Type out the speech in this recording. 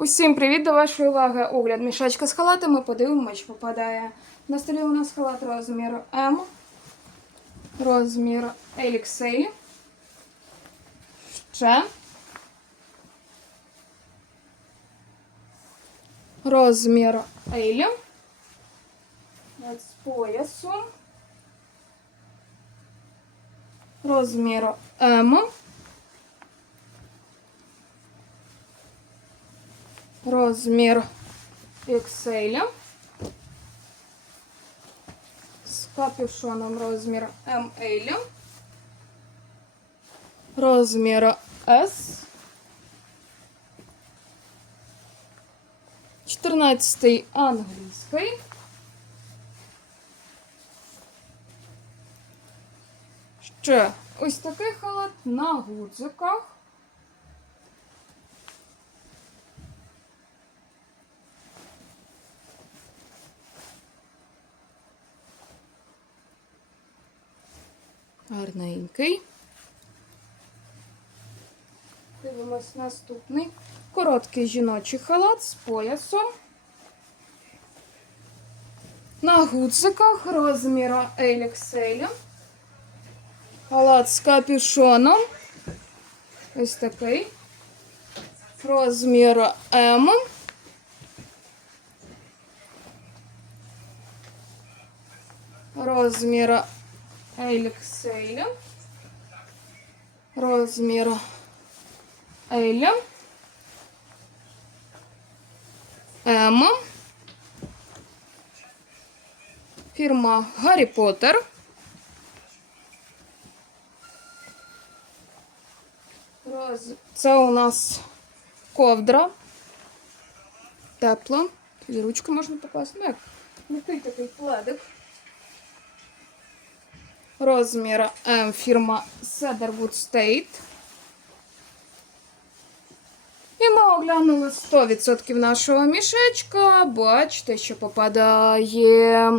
Усім привіт до вашої уваги. Огляд мішечка з халатами. Подивимо, чи попадає. На столі у нас халат розміру М, розмір XL. Ще. Розмір L. З поясом. Розмір М. розмір XL. З капюшоном розмір ML. Розмір S. 14 англійський. Ще ось такий халат на гудзиках. Гарненький. Дивимось наступний. Короткий жіночий халат з поясом. На гудзиках розміра LXL. Халат з капюшоном. Ось такий. Розмір М. Розмір XL. Розмір L. М. Фірма Гаррі Поттер. Це у нас ковдра. Тепла. Тоді ручку можна покласти. Ну як? Такий пледик. Розмір М фірма Cedarwood State. І ми оглянули 100% нашого мішечка. Бачите, що попадає.